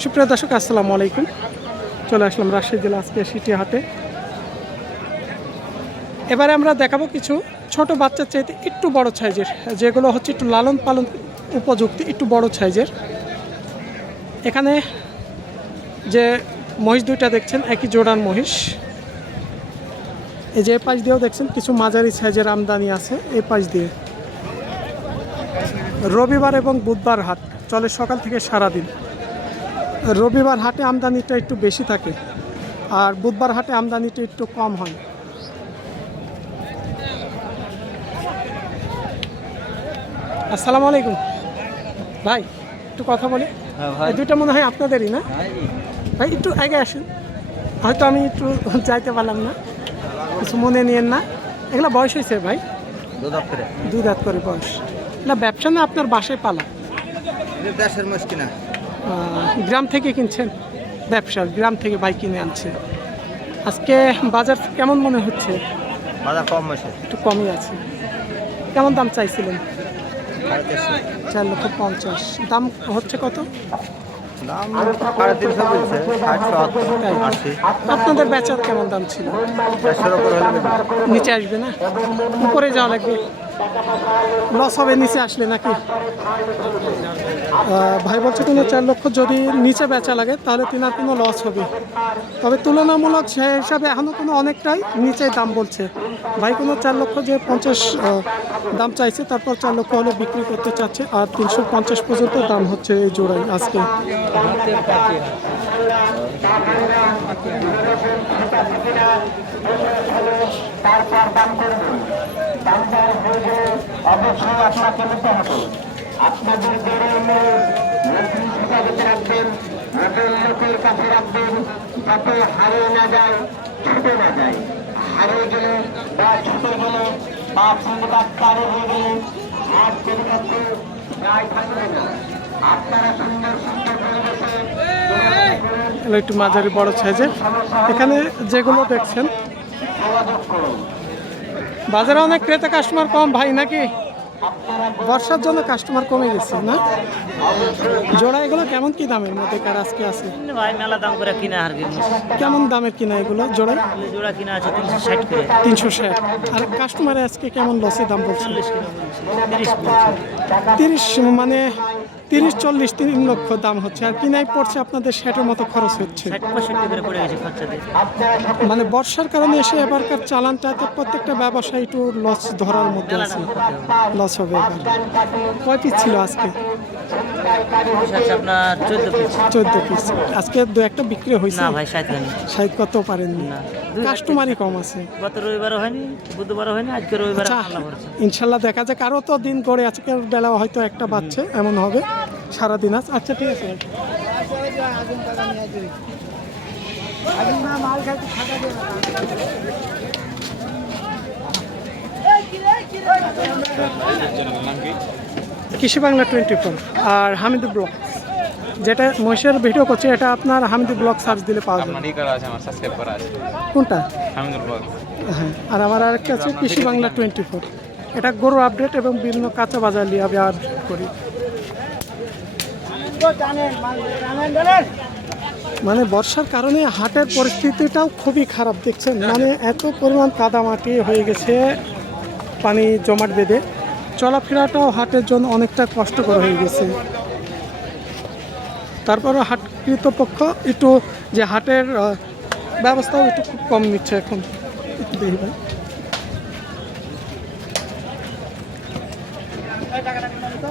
সুপ্রিয় দর্শক, আসসালামু আলাইকুম। চলে আসলাম রাজশাহী জেলা আজকে সিটি হাটে। এবারে আমরা দেখাবো কিছু ছোট বাচ্চার চাইতে একটু বড় সাইজের, যেগুলো হচ্ছে একটু লালন পালন উপযুক্ত একটু বড় সাইজের। এখানে যে মহিষ দুইটা দেখছেন, একই জোড়ান মহিষ। এই যে পাশ দিয়েও দেখছেন, কিছু মাঝারি সাইজের আমদানি আছে এই পাশ দিয়ে। রবিবার এবং বুধবার হাট, চলে সকাল থেকে সারাদিন। রবিবার হাটে আমদানিটা একটু বেশি থাকে আর বুধবার হাটে আমদানিটা একটু কম হয়। আসসালামু আলাইকুম। ভাই একটু কথা বলি? এই দুইটা মনে হয় আপনাদেরই না? ভাই। একটু আগে আসেন। হয়তো আমি একটু যাইতে পারলাম না। কিছু মনে নিয়েন না। এগুলো বয়স হয়েছে ভাই? দু দাঁত করে। বয়স। না ব্যবসা না আপনার বাসায় পালা? দেশের মুশকিনা গ্রাম থেকে কিনছেন ব্যবসা গ্রাম থেকে বাইক কিনে আনছে। আজকে বাজার কেমন মনে হচ্ছে? বাজার কম হয়েছে। একটু কমই আছে। কেমন দাম চাইছিলেন? চার লক্ষ পঞ্চাশ। দাম হচ্ছে কত? আপনাদের বেচার কেমন দাম ছিল। নিচে আসবে না? উপরে যাওয়া লাগবে? লস হবে, নিচে আসলে নাকি? ভাই বলছে কোনো চার লক্ষ যদি নিচে বেচা লাগে, তাহলে তিনার কোনো লস হবে। তবে তুলনামূলক সে হিসাবে এখনও কোনো অনেকটাই নিচে দাম বলছে। ভাই কোনো চার লক্ষ যে পঞ্চাশ দাম চাইছে, তারপর চার লক্ষ হলে বিক্রি করতে চাচ্ছে, আর তিনশো পঞ্চাশ পর্যন্ত দাম হচ্ছে এই জোড়াই আজকে। অবশ্যই আপনাকে নিতে হবে আপনাদের নতুন রাখবেন নতুন লোকের কাছে রাখবেন যাতে হারিয়ে না যায় ছুটে না যায় গেলে বা ছুটে গেলে বা হয়ে গেলে চলে যাচ্ছে গায়ে থাকবে না আপনারা সুন্দর সুন্দর পরিবেশে একটু মাঝারি বড় সাইজের। এখানে যেগুলো দেখছেন, বাজারে অনেক ক্রেতা কাস্টমার কম ভাই, নাকি? বর্ষার জন্য কাস্টমার কমে গেছে না? জোড়া এগুলো কেমন কি দামের মধ্যে কার আজকে আছে? ভাই মেলা দাম করে কিনা আর কি। কেমন দামের কিনা এগুলো জোড়া জোড়া কিনা আছে তিনশো ষাট করে। তিনশো ষাট। আর কাস্টমারে আজকে কেমন লসে দাম বলছে। তিরিশ মানে তিরিশ চল্লিশ তিন লক্ষ দাম হচ্ছে। আর কিনাই পড়ছে আপনাদের ষাটের মতো খরচ হচ্ছে। মানে বর্ষার কারণে এসে এবারকার চালানটাতে প্রত্যেকটা ব্যবসায়ী একটু লস ধরার মধ্যে আছে। লস হবে এবার। কয় পিস ছিল আজকে? চোদ্দ পিস চোদ্দ আজকে দু একটা বিক্রি হয়েছে না ভাই ষাট কত পারেননি। না। কাস্টমারই কম আছে। গত রবিবারও হয়নি বুধবারও হয়নি আজকে রবিবার আচ্ছা ইনশাল্লাহ দেখা যাক। আরও তো দিন করে আজকের বেলা হয়তো একটা বাচ্চা এমন হবে। সারাদিন আজ আচ্ছা ঠিক আছে। কৃষি বাংলা টোয়েন্টি ফোর আর হামিদু ব্লগ। যেটা মহিষের ভিডিও করছে এটা আপনার হামিদু ব্লগ সার্চ দিলে পাওয়া যাবে। আছে আছে। কোনটা? হ্যাঁ আর আমার আরেকটা আছে কৃষি বাংলা টোয়েন্টি ফোর। এটা গরু আপডেট এবং বিভিন্ন কাঁচা বাজার নিয়ে আমি আপডেট করি। মানে বর্ষার কারণে হাটের পরিস্থিতিটাও খুবই খারাপ, দেখছেন? মানে এত পরিমাণ কাদামাটি হয়ে গেছে পানি জমাট বেঁধে। চলাফেরাটাও হাটের জন্য অনেকটা কষ্টকর হয়ে গেছে। তারপরে হাট কৃতপক্ষ একটু যে হাটের ব্যবস্থাও একটু খুব কম নিচ্ছে এখন। একটু দেখি ভাই টিপের টাকাটা অনুরোধ কাটবেন না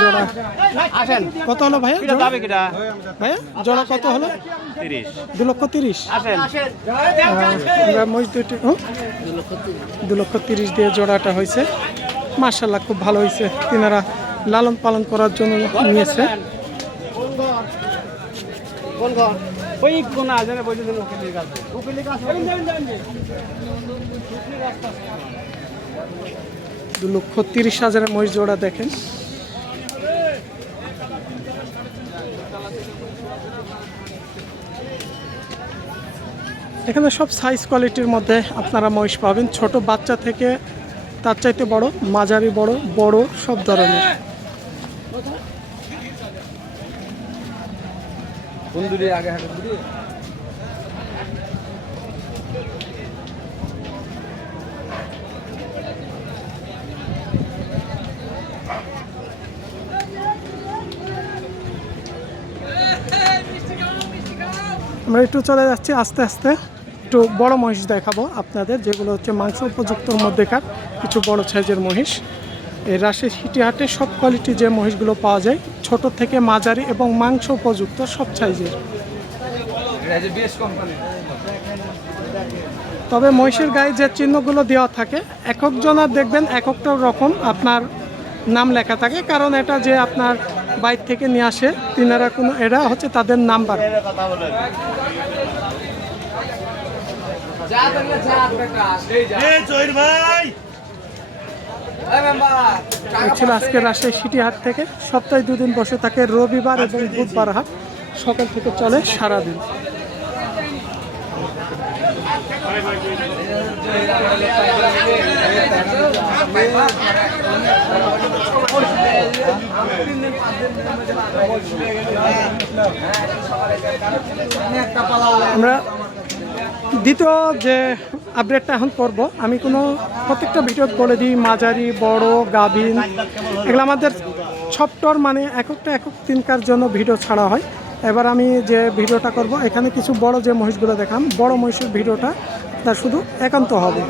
জোড়া কত হলো ভাইয়া? জোড়া? ভাইয়া জোড়া কত হলো? তিরিশ। দু লক্ষ তিরিশ। আমরা মহিষ দু লক্ষ তিরিশ দিয়ে জোড়াটা হয়েছে। মার্শাল্লাহ খুব ভালো হয়েছে। তিনারা লালন পালন করার জন্য নিয়েছে। ওই কোন আছে না উকিলের কাছে উকিলের কাছে। দু লক্ষ তিরিশ হাজারের মহিষ জোড়া দেখেন। এখানে সব সাইজ কোয়ালিটির মধ্যে আপনারা মহিষ পাবেন। ছোট বাচ্চা থেকে তার চাইতে বড়, মাঝারি বড় বড়, সব ধরনের। আমরা একটু চলে যাচ্ছি আস্তে আস্তে একটু বড় মহিষ দেখাবো আপনাদের, যেগুলো হচ্ছে মাংস উপযুক্তর মধ্যেকার, কিছু বড় সাইজের মহিষ। এই রাজশাহী সিটি হাটে সব কোয়ালিটি যে মহিষগুলো পাওয়া যায়, ছোট থেকে মাঝারি এবং মাংস উপযুক্ত সব সাইজের। তবে মহিষের গায়ে যে চিহ্নগুলো দেওয়া থাকে এক একজনের দেখবেন এক একটা রকম, আপনার নাম লেখা থাকে, কারণ এটা যে আপনার বাইর থেকে নিয়ে আসে। তিনারা কোনো এরা হচ্ছে তাদের নাম্বার। ছিল আজকে রাজশাহী সিটি হাট থেকে। সপ্তাহে দুদিন বসে থাকে রবিবার এবং বুধবার হাট। সকাল থেকে চলে সারাদিন। আমরা দ্বিতীয় যে আপডেটটা এখন করব, আমি কোনো প্রত্যেকটা ভিডিও বলে দিই, মাঝারি, বড়, গাভিন, এগুলো আমাদের ছপ্টর মানে এককটা একক তিনকার জন্য ভিডিও ছাড়া হয়। এবার আমি যে ভিডিওটা করব, এখানে কিছু বড় যে মহিষগুলো দেখাম, বড় মহিষের ভিডিওটা তার শুধু একান্ত হবে।